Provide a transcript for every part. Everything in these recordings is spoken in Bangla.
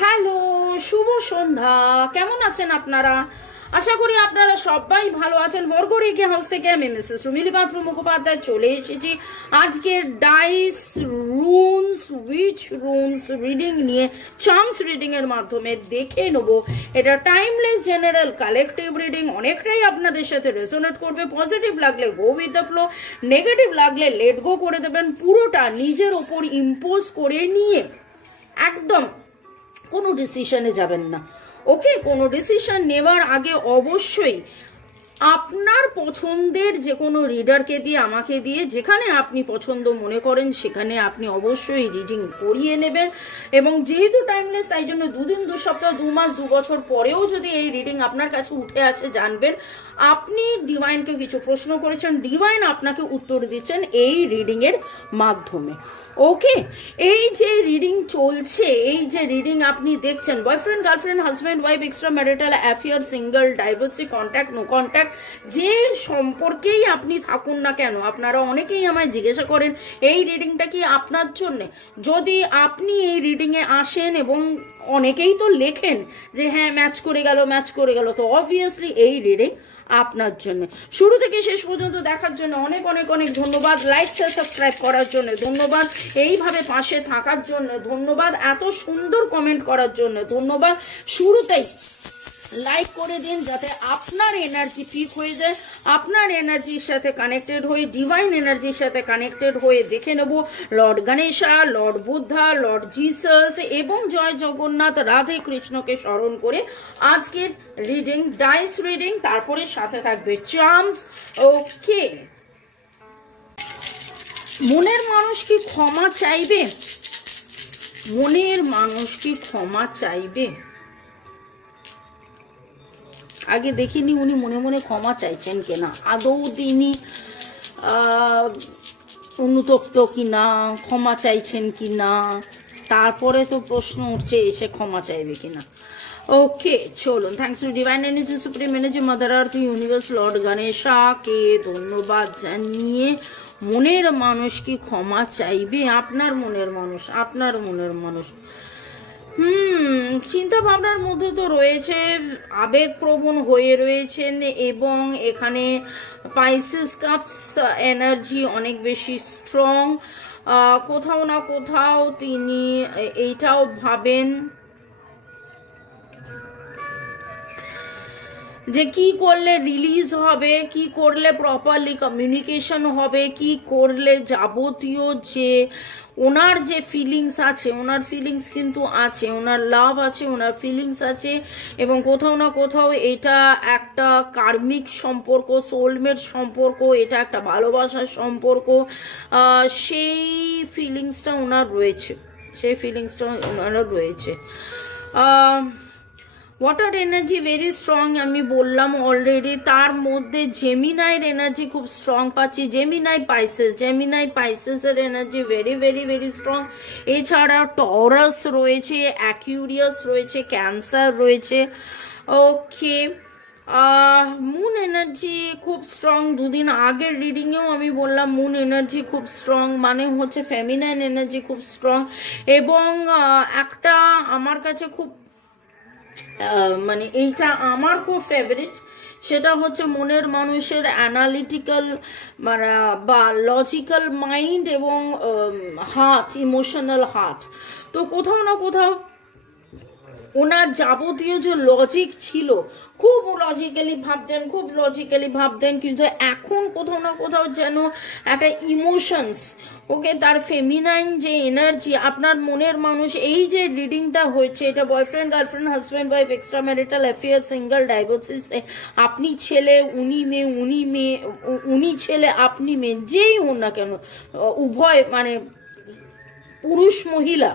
হ্যালো, শুভ সন্ধ্যা। কেমন আছেন আপনারা? আশা করি আপনারা সবাই ভালো আছেন। হরগড়িকে হাউস থেকে আমি মিসেস রুমিলি পাত্র মুখোপাধ্যায় চলে এসেছি। আজকের dice runes witch runes reading নিয়ে চার্মস রিডিং এর মাধ্যমে দেখে নেব। এটা টাইমলেস জেনারেল কালেকটিভ রিডিং অনেকটাই আপনাদের সাথে রেজোনেট করবে। পজিটিভ লাগলে go with the flow negative লাগলে লেট গো করে দেবেন। পুরোটা নিজের ওপর ইম্পোজ করে নিয়ে একদম কোনো ডিসিশনে যাবেন না। ওকে কোনো ডিসিশন নেওয়ার আগে অবশ্যই আপনার পছন্দের যে কোনো রিডারকে দিয়ে, আমাকে দিয়ে, যেখানে আপনি পছন্দ মনে করেন, সেখানে আপনি অবশ্যই রিডিং করিয়ে নেবেন। এবং যেহেতু টাইমলেস তাই জন্য দুদিন, দু সপ্তাহ, দু মাস, দু বছর পরেও যদি এই রিডিং আপনার কাছে উঠে আসে, জানবেন আপনি ডিভাইনকে কিছু প্রশ্ন করেছেন ডিভাইন আপনাকে উত্তর দিচ্ছেন এই রিডিংয়ের মাধ্যমে। ওকে এই যে রিডিং চলছে, এই যে রিডিং আপনি দেখছেন boyfriend girlfriend husband wife extra marital affair single divorcee contact no contact যে সম্পর্কেই আপনি থাকুন না কেন, আপনারা অনেকেই আমায় জিজ্ঞাসা করেন, এই রিডিংটা কি আপনার জন্যে? যদি আপনি এই রিডিংয়ে আসেন এবং অনেকেই তো লেখেন যে হ্যাঁ ম্যাচ করে গেল ম্যাচ করে গেল, তো অবভিয়াসলি এই রিডিং আপনার জন্য। শুরু থেকে শেষ পর্যন্ত দেখার জন্য অনেক অনেক অনেক ধন্যবাদ। লাইক শেয়ার সাবস্ক্রাইব করার জন্য ধন্যবাদ। এইভাবে পাশে থাকার জন্য ধন্যবাদ। এত সুন্দর কমেন্ট করার জন্য ধন্যবাদ। শুরুতেই লাইক করে দিন যাতে আপনার এনার্জি পিক হয়ে যায়। আপনার এনার্জির সাথে কানেক্টেড হয়ে ডিভাইন এনার্জির সাথে কানেক্টেড হয়ে দেখে নেব। Lord Ganesha lord Buddha lord Jesus এবং জয় জগন্নাথ রাধে কৃষ্ণকে স্মরণ করে আজকের রিডিং ডাইস রিডিং তারপরে সাথে থাকবে চার্মস ওকে মনের মানুষ কি ক্ষমা চাইবে? মনের মানুষ কি ক্ষমা চাইবে? আগে দেখিনি, উনি মনে মনে ক্ষমা চাইছেন কিনা? আদৌ তিনি অনুতপ্ত কি না ক্ষমা চাইছেন কি না তারপরে তো প্রশ্ন উঠছে, এসে ক্ষমা চাইবে কিনা? ওকে, চলুন। Thanks to divine energy supreme energy mother earth universe lord গণেশাকে ধন্যবাদ জানিয়ে মনের মানুষ কি ক্ষমা চাইবে? আপনার মনের মানুষ, আপনার মনের মানুষ। হুম চিন্তা ভাবনার মধ্যে তো রয়েছে, আবেগপ্রবণ হয়ে রয়েছেন এবং এখানে পাইসিস কাপস এনার্জি অনেক বেশি স্ট্রং কোথাও না কোথাও তিনি এইটাও ভাবেন যে কি করলে রিলিজ হবে, কি করলে প্রপারলি কমিউনিকেশন হবে, কি করলে যাবতীয় যে ওনার যে ফিলিংস আছে, ওনার ফিলিংস কিন্তু আছে, ওনার লাভ আছে, ওনার ফিলিংস আছে এবং কোথাও না কোথাও এটা একটা কার্মিক সম্পর্ক সোলমেট সম্পর্ক, এটা একটা ভালোবাসার সম্পর্ক সেই ফিলিংসটা ওনার রয়েছে, সেই ফিলিংসটা ওনার রয়েছে। ওয়াটার এনার্জি ভেরি স্ট্রং আমি বললাম অলরেডি তার মধ্যে জেমিনাইয়ের এনার্জি খুব স্ট্রং পাচ্ছি। Gemini Pisces Gemini পাইসেসের energy very very very strong এছাড়া টরাস রয়েছে অ্যাকিউরিয়াস রয়েছে ক্যান্সার রয়েছে। ওকে মুন এনার্জি খুব স্ট্রং দুদিন আগের রিডিংয়েও আমি বললাম মুন এনার্জি খুব স্ট্রং মানে হচ্ছে ফেমিনাইন এনার্জি খুব স্ট্রং এবং একটা আমার কাছে খুব মানে এইটা আমার খুব ফেভারিট সেটা হচ্ছে মনের মানুষের অ্যানালিটিক্যাল মানে বা লজিক্যাল মাইন্ড এবং হার্ট ইমোশনাল হার্ট তো কোথাও না কোথাও ওনার যাবতীয় যে লজিক ছিল, খুব লজিক্যালি ভাবতেন, খুব লজিক্যালি ভাবতেন, কিন্তু এখন কোথাও না কোথাও যেন একটা ইমোশনস ওকে তার ফেমিনাইন যে এনার্জি আপনার মনের মানুষ, এই যে রিডিংটা হয়েছে, এটা boyfriend girlfriend husband wife extra marital affair single divorcees আপনি ছেলে, উনি মেয়ে উনি মেয়ে উনি ছেলে, আপনি মেয়ে, যেই হন না কেন উভয় মানে পুরুষ, মহিলা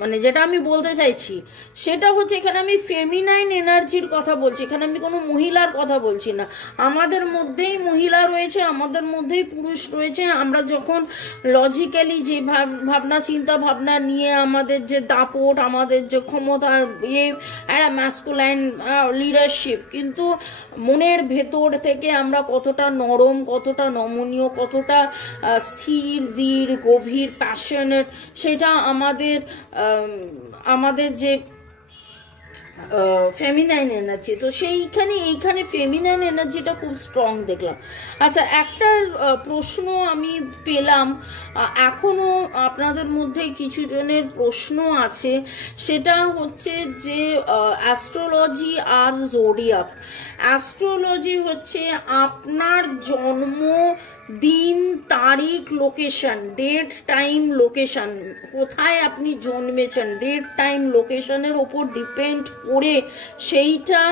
মানে যেটা আমি বলতে চাইছি, সেটা হচ্ছে এখানে আমি ফেমিনাইন এনার্জির কথা বলছি, এখানে আমি কোনো মহিলার কথা বলছি না। আমাদের মধ্যেই মহিলা রয়েছে, আমাদের মধ্যেই পুরুষ রয়েছে, আমরা যখন লজিক্যালি যে ভাব- ভাবনা, চিন্তা ভাবনা নিয়ে আমাদের যে দাপট, আমাদের যে ক্ষমতা ইয়ে একটা ম্যাসকুলাইন লিডারশিপ কিন্তু মনের ভেতর থেকে আমরা কতটা নরম, কতটা নমনীয়, কতটা স্থির দৃঢ় গভীর প্যাশনেট সেটা আমাদের আমাদের যে ফেমিনাইন এনার্জি তো সেইখানে এইখানে ফেমিনাইন এনার্জিটা খুব স্ট্রং দেখলাম। আচ্ছা একটা প্রশ্ন আমি পেলাম আহ, এখনও আপনাদের মধ্যে কিছু জনের প্রশ্ন আছে সেটা হচ্ছে যে অ্যাস্ট্রোলজি আর জোডিয়াক অ্যাস্ট্রোলজি হচ্ছে আপনার জন্ম দিন তারিখ লোকেশন ডেট টাইম লোকেশন কোথায় আপনি জন্মেছেন ডেট টাইম লোকেশনের ওপর ডিপেন্ড করে সেইটা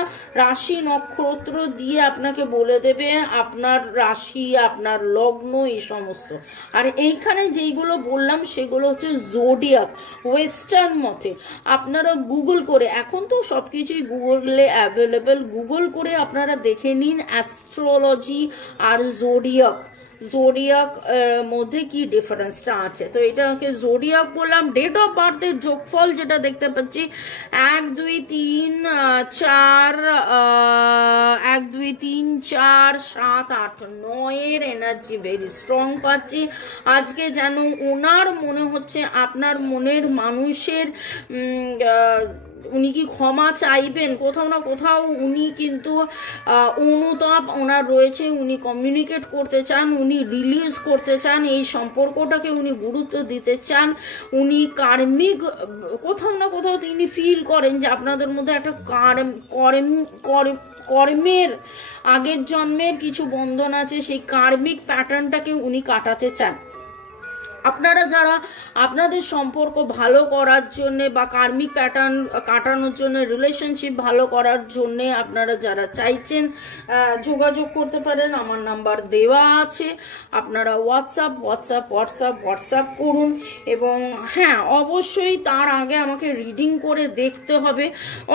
রাশি নক্ষত্র দিয়ে আপনাকে বলে দেবে আপনার রাশি, আপনার লগ্ন, এই সমস্ত। আর এইখানে যেইগুলো বললাম, সেগুলো হচ্ছে জোডিয়াক ওয়েস্টার্ন মতে। আপনারা গুগল করে, এখন তো সব কিছুই গুগলে অ্যাভেলেবেল গুগল করে আপনারা দেখে নিন অ্যাস্ট্রোলজি আর জোডিয়াক জোডিয়াক মধ্যে কি ডিফারেন্সটা আছে? তো এটাকে জোডিয়াক বললাম ডেট অফ বার্থের যোগফল যেটা দেখতে পাচ্ছি, এক, দুই, তিন চার এক, দুই, তিন, চার, সাত, আট, নয়ের এনার্জি ভেরি স্ট্রং পাচ্ছি। আজকে যেন ওনার মনে হচ্ছে আপনার মনের মানুষের উনি কি ক্ষমা চাইবেন? কোথাও না কোথাও উনি কিন্তু অনুতাপ ওনার রয়েছে। উনি কমিউনিকেট করতে চান, উনি রিলিজ করতে চান, এই সম্পর্কটাকে উনি গুরুত্ব দিতে চান। উনি কার্মিক কোথাও না কোথাও তিনি ফিল করেন যে আপনাদের মধ্যে একটা কার্ম কর্ম কর্ম- কর্মের আগের জন্মের কিছু বন্ধন আছে, সেই কার্মিক প্যাটার্নটাকে উনি কাটাতে চান। আপনারা যারা আপনাদের সম্পর্ক ভালো করার জন্য বা কার্মিক প্যাটার্ন কাটানোর জন্য রিলেশনশিপ ভালো করার জন্য আপনারা যারা চাইছেন যোগাযোগ করতে পারেন, আমার নাম্বার দেওয়া আছে। আপনারা হোয়াটসঅ্যাপ হোয়াটসঅ্যাপ হোয়াটসঅ্যাপ হোয়াটসঅ্যাপ করুন এবং হ্যাঁ অবশ্যই তার আগে আমাকে রিডিং করে দেখতে হবে।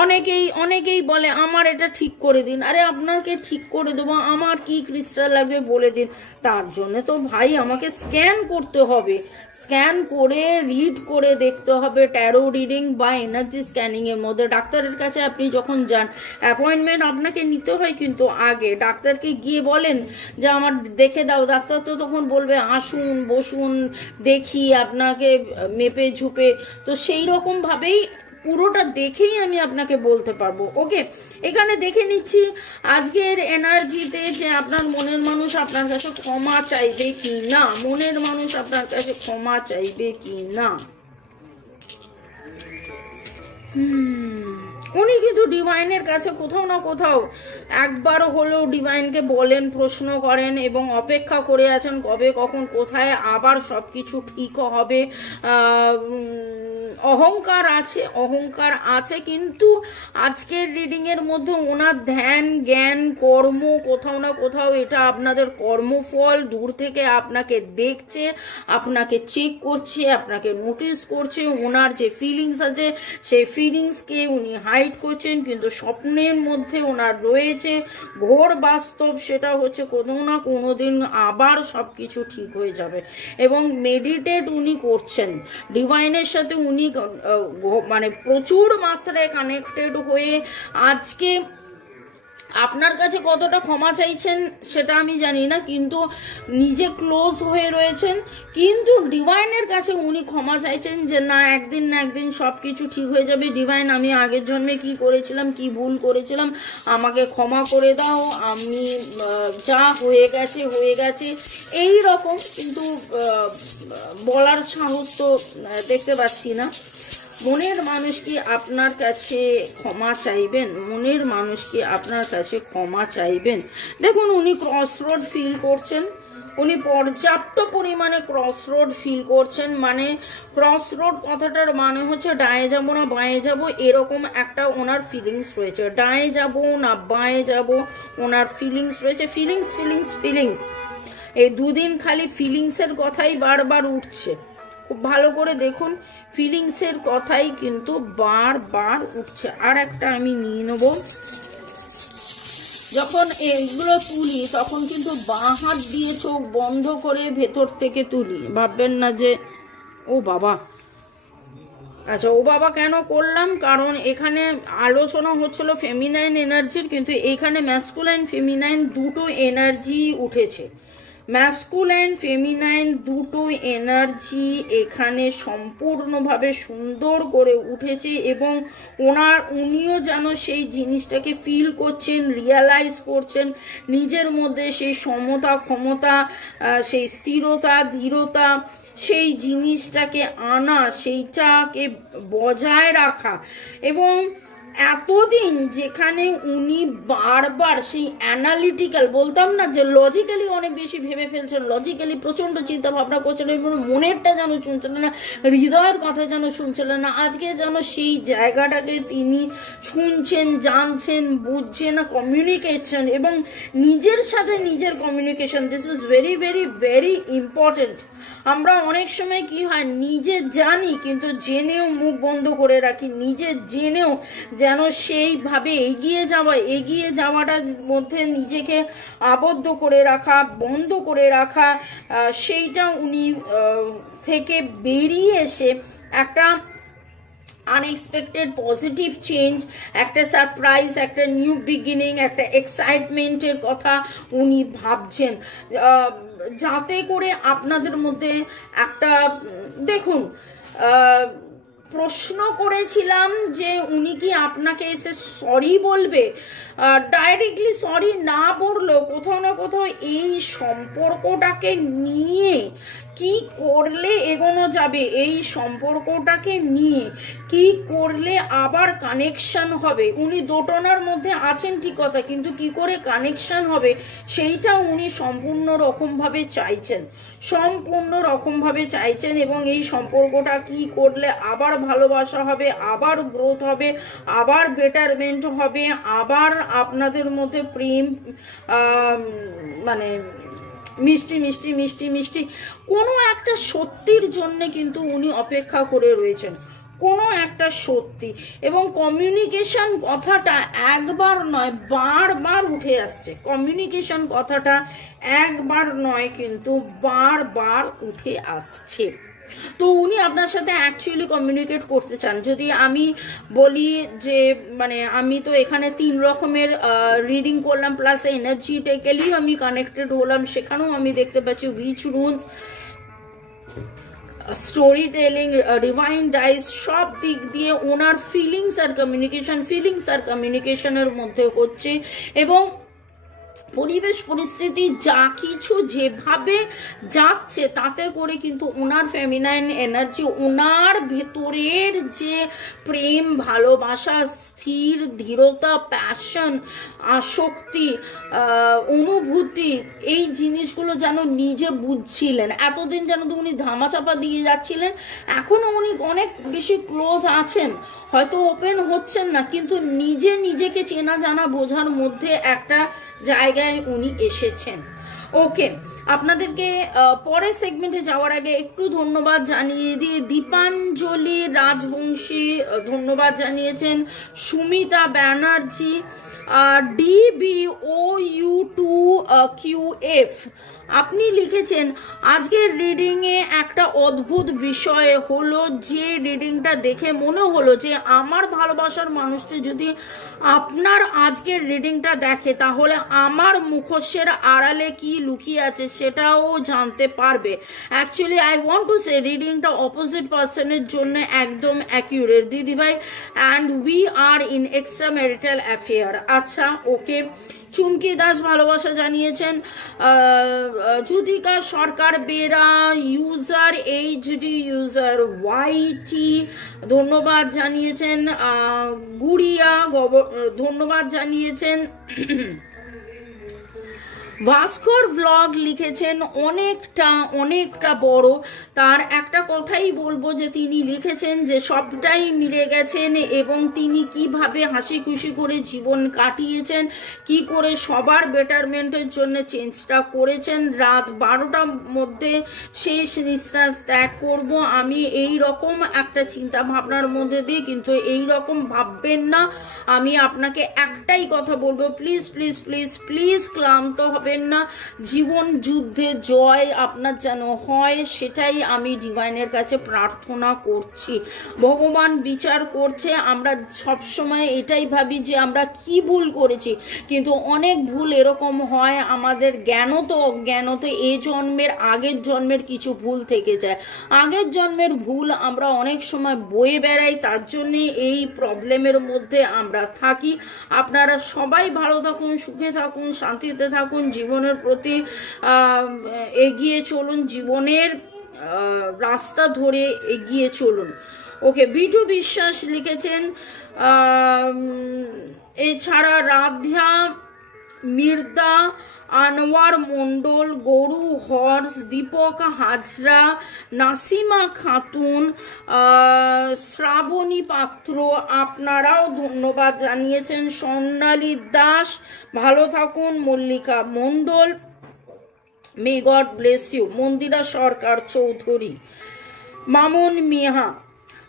অনেকেই অনেকেই বলে, আমার এটা ঠিক করে দিন। আরে, আপনাকে ঠিক করে দেবো, আমার কি ক্রিস্টাল লাগবে বলে দিন। তার জন্য তো ভাই আমাকে স্ক্যান করতে হবে। স্ক্যান করে রিড করে দেখতে হবে। ট্যারো রিডিং বা এনার্জি স্ক্যানিং এর মধ্যে ডাক্তারের কাছে আপনি যখন যান অ্যাপয়েন্টমেন্ট আপনাকে নিতে হয় কিন্তু আগে। ডাক্তারকে গিয়ে বলেন যে, আমার দেখে দাও। ডাক্তার তো তখন বলবে, আসুন, বসুন, দেখি আপনাকে মেপে ঝুপে তো সেই রকমভাবেই পুরোটা দেখেই আমি আপনাকে বলতে পারব। ওকে, এখানে দেখে নিচ্ছি, আজকের এনার্জিতে যে আপনার মনের মানুষ আপনার কাছে ক্ষমা চাইবে কি না? মনের মানুষ আপনার কাছে ক্ষমা চাইবে কি না? উনি কিন্তু ডিভাইনের কাছে কোথাও না কোথাও একবার হলেও ডিভাইনকে বলেন, প্রশ্ন করেন এবং অপেক্ষা করে আছেন কবে, কখন, কোথায়, আবার সব কিছু ঠিক হবে। অহংকার আছে অহংকার আছে কিন্তু আজকের রিডিংয়ের মধ্যে ওনার ধ্যান, জ্ঞান, কর্ম, কোথাও না কোথাও এটা আপনাদের কর্মফল, দূর থেকে আপনাকে দেখছে, আপনাকে চেক করছে, আপনাকে নোটিস করছে, ওনার যে ফিলিংস আছে সেই ফিলিংসকে উনি হাইড করছেন, কিন্তু স্বপ্নের মধ্যে ওনার রয়েছে ঘোর বাস্তব, সেটা হচ্ছে কোনো না কোনো দিন আবার সব কিছু ঠিক হয়ে যাবে। এবং মেডিটেট উনি করছেন ডিভাইনের সাথে উনি মানে প্রচুর মাত্রায় কানেক্টেড হয়ে আজকে আপনার কাছে কতটা ক্ষমা চাইছেন সেটা আমি জানি না, কিন্তু নিজে ক্লোজ হয়ে রয়েছেন। কিন্তু ডিভাইনের কাছে উনি ক্ষমা চাইছেন যে, না, একদিন না একদিন সব কিছু ঠিক হয়ে যাবে। ডিভাইন আমি আগের জন্মে কি করেছিলাম, কি ভুল করেছিলাম, আমাকে ক্ষমা করে দাও। আমি যা হয়ে গেছে হয়ে গেছে। এই রকম কিন্তু বলার সাহস তো দেখতে পাচ্ছি না। মনের মানুষ কি আপনার কাছে ক্ষমা চাইবেন? মনের মানুষ কি আপনার কাছে ক্ষমা চাইবেন? দেখুন, উনি ক্রস রোড ফিল করছেন। উনি পর্যাপ্ত পরিমাণে ক্রস রোড ফিল করছেন। মানে ক্রস রোড কথাটার মানে হচ্ছে, ডায়ে যাব না, বাঁয়ে যাব এরকম একটা ওনার ফিলিংস রয়েছে। ডায়ে যাব না, বাঁয়ে যাব ওনার ফিলিংস রয়েছে। ফিলিংস ফিলিংস ফিলিংস এই দুদিন খালি ফিলিংসের কথাই বারবার উঠছে। খুব ভালো করে দেখুন। ফিলিংসের কথাই কিন্তু বারবার উঠছে। আর একটা আমি নিয়ে নেব। যখন এগুলো তুলি, তখন কিন্তু বাঁ হাত দিয়ে চোখ বন্ধ করে ভেতর থেকে তুলি। ভাববেন না যে, ও বাবা। আচ্ছা ও বাবা কেন করলাম? কারণ এখানে আলোচনা হচ্ছিল ফেমিনাইন এনার্জির কিন্তু এখানে ম্যাসকুলাইন ফেমিনাইন দুটো এনার্জি উঠেছে। ম্যাসকুলাইন ফেমিনাইন দুটো এনার্জি এখানে সম্পূর্ণভাবে সুন্দর করে উঠেছে এবং ওনার, উনিও যেন সেই জিনিসটাকে ফিল করছেন রিয়ালাইজ করছেন, নিজের মধ্যে সেই সমতা, ক্ষমতা সেই স্থিরতা, ধীরতা, সেই জিনিসটাকে আনা, সেইটাকে বজায় রাখা এবং এতদিন যেখানে উনি বারবার সেই অ্যানালিটিক্যাল বলতাম না যে লজিক্যালি অনেক বেশি ভেবে ফেলছেন লজিক্যালি প্রচণ্ড চিন্তা ভাবনা করছেন এবং মনেরটা যেন শুনছিলেন না, হৃদয়ের কথা যেন শুনছিলেন না, আজকে যেন সেই জায়গাটাকে তিনি শুনছেন, জানছেন, বুঝছেন কমিউনিকেশন এবং নিজের সাথে নিজের communication this is very very very important আমরা অনেক সময় কি হয়, নিজে জানি কিন্তু জেনেও মুখ বন্ধ করে রাখি। নিজে জেনেও যেন সেইভাবে এগিয়ে যাওয়া, এগিয়ে যাওয়াটার মধ্যে নিজেকে আবদ্ধ করে রাখা, বন্ধ করে রাখা সেইটা উনি থেকে বেরিয়ে এসে একটা আনএক্সপেক্টেড পজিটিভ চেঞ্জ একটা সারপ্রাইজ একটা নিউ বিগিনিং একটা এক্সাইটমেন্টের কথা উনি ভাবছেন। যাতে করে আপনাদের মধ্যে একটা, দেখুন প্রশ্ন করেছিলাম যে উনি কি আপনাকে এসে সরি বলবে? ডাইরেক্টলি সরি না বললেও কোথাও না কোথাও এই সম্পর্কটাকে নিয়ে কি করলে এগোনো যাবে এই সম্পর্কটাকে নিয়ে? কি করলে আবার কানেকশন হবে? উনি দোটনার মধ্যে আছেন ঠিক কথা, কিন্তু কি করে কানেকশন হবে সেইটা উনি সম্পূর্ণ রকমভাবে চাইছেন। সম্পূর্ণ রকমভাবে চাইছেন এবং এই সম্পর্কটা কি করলে আবার ভালোবাসা হবে, আবার গ্রোথ হবে, আবার বেটারমেন্ট হবে, আবার আপনাদের মধ্যে প্রেম মানে মিষ্টি মিষ্টি মিষ্টি মিষ্টি। কোনো একটা সত্যির জন্যে কিন্তু উনি অপেক্ষা করে রয়েছেন। কোনো একটা সত্যি। এবং কমিউনিকেশন কথাটা একবার নয়, বারবার উঠে আসছে। কমিউনিকেশন কথাটা একবার নয় কিন্তু বারবার উঠে আসছে। তো উনি আপনার সাথে অ্যাকচুয়ালি কমিউনিকেট করতে চান। যদি আমি বলি যে মানে আমি তো এখানে তিন রকমের রিডিং করলাম প্লাস এনার্জিটিক্যালি আমি কানেক্টেড হলাম। সেখানেও আমি দেখতে পাচ্ছি rich rules storytelling divine dice সব দিক দিয়ে ওনার ফিলিংস আর কমিউনিকেশন ফিলিংস আর কমিউনিকেশনের মধ্যে হচ্ছে। এবং পরিবেশ পরিস্থিতি যা কিছু যেভাবে যাচ্ছে, তাতে করে কিন্তু ওনার ফেমিনাইন এনার্জি ওনার ভেতরের যে প্রেম, ভালোবাসা, স্থির ধীরতা প্যাশন আসক্তি অনুভূতি, এই জিনিসগুলো যেন নিজে বুঝছিলেন। এতদিন যেন তো উনি ধামাচাপা দিয়ে যাচ্ছিলেন এখনও উনি অনেক বেশি ক্লোজ আছেন। হয়তো ওপেন হচ্ছেন না, কিন্তু নিজে নিজেকে চেনা জানা বোঝার মধ্যে একটা জায়গায় উনি এসেছেন। ওকে, আপনাদেরকে পরে পরের সেগমেন্টে যাওয়ার আগে একটু ধন্যবাদ জানিয়ে দিয়ে দীপাঞ্জলি রাজবংশী ধন্যবাদ জানিয়েছেন Sumita Banerjee DBO U two Q F আপনি লিখেছেন, আজকের রিডিংয়ে একটা অদ্ভুত বিষয় হলো যে রিডিংটা দেখে মনে হলো যে আমার ভালোবাসার মানুষটি যদি আপনার আজকের রিডিংটা দেখে, তাহলে আমার মুখোশের আড়ালে কি লুকিয়ে আছে সেটাও জানতে পারবে। Actually I want to say রিডিংটা অপোজিট পার্সনের জন্য একদম অ্যাকিউরেট দিদি ভাই and we are in extra marital affair আচ্ছা ওকে চুমকি দাস ভালোবাসা জানিয়েছেন Judika Sarkar, Bera user HD user YT ধন্যবাদ জানিয়েছেন গুড়িয়া ধন্যবাদ জানিয়েছেন ভাস্কর ব্লগ লিখেছেন অনেকটা অনেকটা বড়। তার একটা কথাই বলব যে তিনি লিখেছেন যে সবটাই মিলে গেছেন এবং তিনি কীভাবে হাসি খুশি করে জীবন কাটিয়েছেন, কি করে সবার বেটারমেন্টের জন্য চেঞ্জটা করেছেন। রাত বারোটার মধ্যে শেষ নিঃশ্বাস ত্যাগ করব। আমি এই রকম একটা চিন্তা ভাবনার মধ্যে দিয়ে কিন্তু এই রকম ভাববেন না। আমি আপনাকে একটাই কথা বলব প্লিজ প্লিজ প্লিজ প্লিজ ক্লান্ত হবে হবেন না। জীবন, যুদ্ধে জয় আপনার যেন হয়, সেটাই আমি ডিভাইনের কাছে প্রার্থনা করছি। ভগবান বিচার করছে, আমরা সবসময় এটাই ভাবি যে আমরা কি ভুল করেছি। কিন্তু অনেক ভুল এরকম হয়, আমাদের জ্ঞানত অজ্ঞানত এ জন্মের, আগের জন্মের কিছু ভুল থেকে যায়। আগের জন্মের ভুল আমরা অনেক সময় বয়ে বেড়াই, তার জন্যে এই প্রবলেমের মধ্যে আমরা থাকি। আপনারা সবাই ভালো থাকুন, সুখে থাকুন, শান্তিতে থাকুন জীবনের প্রতি এগিয়ে চলুন, জীবনের রাস্তা ধরে এগিয়ে চলুন। ওকে, বিটু বিশ্বাস লিখেছেন এছাড়া রাধা মির্দা আনোয়ার মণ্ডল, গরু, হর্স, দীপক হাজরা, নাসিমা খাতুন শ্রাবণী পাত্র, আপনারাও ধন্যবাদ জানিয়েছেন। স্বর্ণালী দাস, ভালো থাকুন। Mallika Mondal may God bless you Mandira Sarkar Chowdhury. Mamun Miha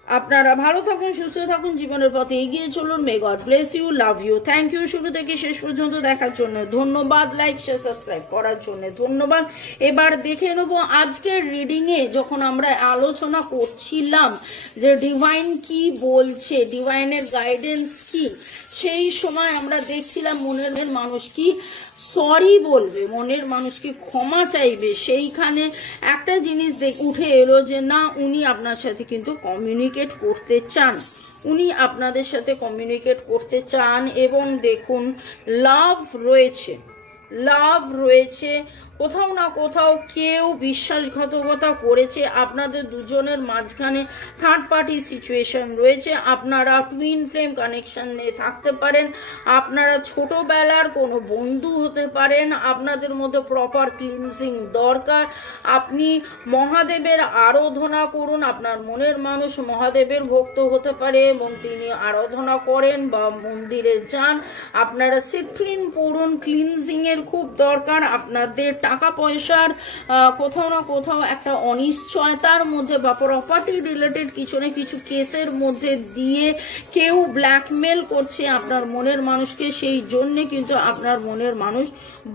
আপনারা ভালো থাকুন, সুস্থ থাকুন, জীবনের পথে এগিয়ে চলুন। May God bless you love you thank you শুরু থেকে শেষ পর্যন্ত দেখার জন্য ধন্যবাদ। লাইক শেয়ার সাবস্ক্রাইব করার জন্য ধন্যবাদ। এবার দেখে নেব আজকের রিডিংয়ে যখন আমরা আলোচনা করছিলাম যে ডিভাইন কি বলছে ডিভাইনের গাইডেন্স কি সেই সময় আমরা দেখছিলাম মনের মানুষ কি সরি বলবে, মনের মানুষকে ক্ষমা চাইবে। সেইখানে একটা জিনিস দেখ, উঠে এলো যে না, উনি আপনার সাথে কিন্তু কমিউনিকেট করতে চান। উনি আপনাদের সাথে কমিউনিকেট করতে চান এবং দেখুন লাভ রয়েছে। লাভ রয়েছে কোথাও না কোথাও কেউ বিশ্বাসঘাতকতা করেছে। আপনাদের দুজনের মাঝখানে থার্ড পার্টি সিচুয়েশন রয়েছে। আপনারা টুইন ফ্লেম কানেকশন নিয়ে থাকতে পারেন। আপনারা ছোটোবেলার কোনো বন্ধু হতে পারেন। আপনাদের মধ্যে প্রপার ক্লিনজিং দরকার। আপনি মহাদেবের আরাধনা করুন। আপনার মনের মানুষ মহাদেবের ভক্ত হতে পারে এবং তিনি আরাধনা করেন বা মন্দিরে যান। আপনারা সিট্রিন পড়ুন। ক্লিনজিংয়ের খুব দরকার। আপনাদের টাকা পয়সার কোথাও না কোথাও একটা অনিশ্চয়তার মধ্যে বা প্রপার্টি রিলেটেড কিছু না কিছু কেসের মধ্যে দিয়ে কেউ ব্ল্যাকমেল করছে আপনার মনের মানুষকে। সেই জন্যে কিন্তু আপনার মনের মানুষ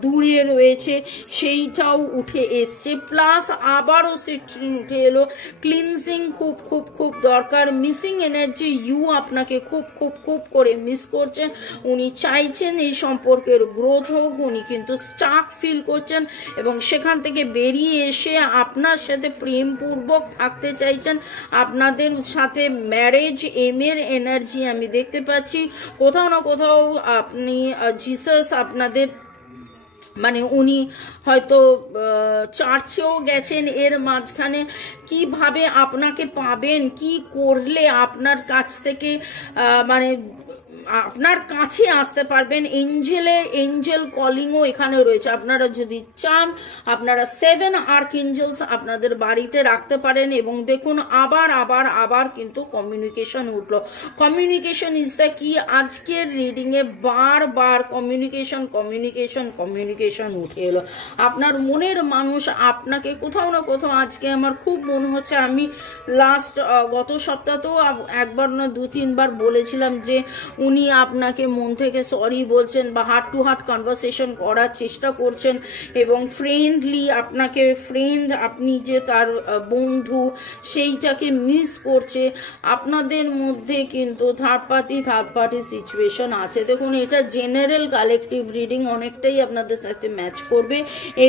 দূরে রয়েছে। সেইটাও উঠে এসছে। প্লাস আবারও সিট্রিন উঠে এলো। ক্লিনজিং খুব খুব খুব দরকার। মিসিং এনার্জি ইউ আপনাকে খুব খুব খুব করে মিস করছেন। উনি চাইছেন এই সম্পর্কের গ্রোথ হোক, উনি কিন্তু স্টাক ফিল করছেন। এবং সেখান থেকে বেরিয়ে এসে আপনার সাথে প্রেমপূর্বক থাকতে চাইছেন। আপনাদের সাথে ম্যারেজ এমের এনার্জি আমি দেখতে পাচ্ছি। কোথাও না কোথাও আপনি জিসাস আপনাদের মানে উনি হয়তো চার্চেও গেছেন। এর মাঝখানে কীভাবে আপনাকে পাবেন, কি করলে আপনার কাছ থেকে মানে আপনার কাছে আসতে পারবেন। এঞ্জেলের এঞ্জেল কলিংও এখানে রয়েছে। আপনারা যদি চান, আপনারা সেভেন আর্ক এঞ্জেলস আপনাদের বাড়িতে রাখতে পারেন এবং দেখুন, আবার আবার আবার কিন্তু কমিউনিকেশন উঠল। কমিউনিকেশন ইজ দ্য কি আজকের রিডিংয়ে বারবার কমিউনিকেশন কমিউনিকেশন কমিউনিকেশন উঠে এলো। আপনার মনের মানুষ আপনাকে কোথাও না কোথাও আজকে আমার খুব মনে হচ্ছে। আমি লাস্ট গত সপ্তাহতেও একবার না দু তিনবার বলেছিলাম যে উনি আপনাকে মন থেকে সরি বলছেন বা হার্ট টু হার্ট কনভারসেশন করার চেষ্টা করছেন এবং ফ্রেন্ডলি আপনাকে ফ্রেন্ড আপনি যে তার বন্ধু সেইটাকে মিস করছে, আপনাদের মধ্যে কিন্তু third party third party situation আছে। দেখুন, এটা জেনারেল কালেকটিভ রিডিং অনেকটাই আপনাদের সাথে ম্যাচ করবে।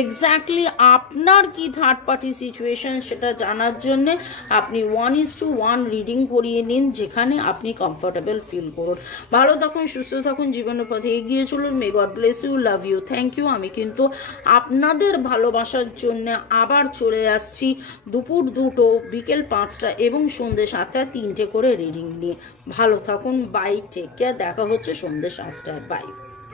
এক্স্যাক্টলি আপনার কি থার্ড পার্টি সিচুয়েশন সেটা জানার জন্যে আপনি one is to one reading করিয়ে নিন, যেখানে আপনি কমফোর্টেবল ফিল করুন। ভালো থাকুন, সুস্থ থাকুন জীবনের পথে এগিয়ে চলুন। May God bless you love you thank you আমি কিন্তু আপনাদের ভালোবাসার জন্য আবার চলে আসছি দুপুর দুটো, বিকেল পাঁচটা এবং সন্ধ্যে সাতটা তিনটে করে রিডিং নিয়ে। ভালো থাকুন বাই টেক কেয়ার দেখা হচ্ছে সন্ধ্যে সাতটায়। বাই